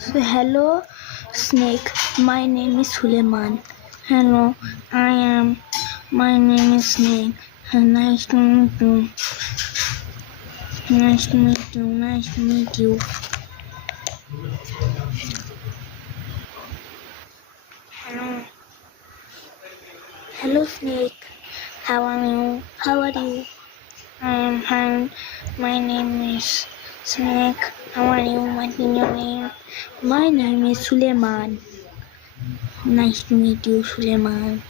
So, hello, Snake. My name is Suleiman. Hello, I am. My name is Snake. And nice to meet you. Nice to meet you. Nice to meet you. Hello. Hello, Snake. How are you? How are you? I am fine. My name is Snake. How are you? What is your name? My name is Suleiman. Nice to meet you, Suleiman.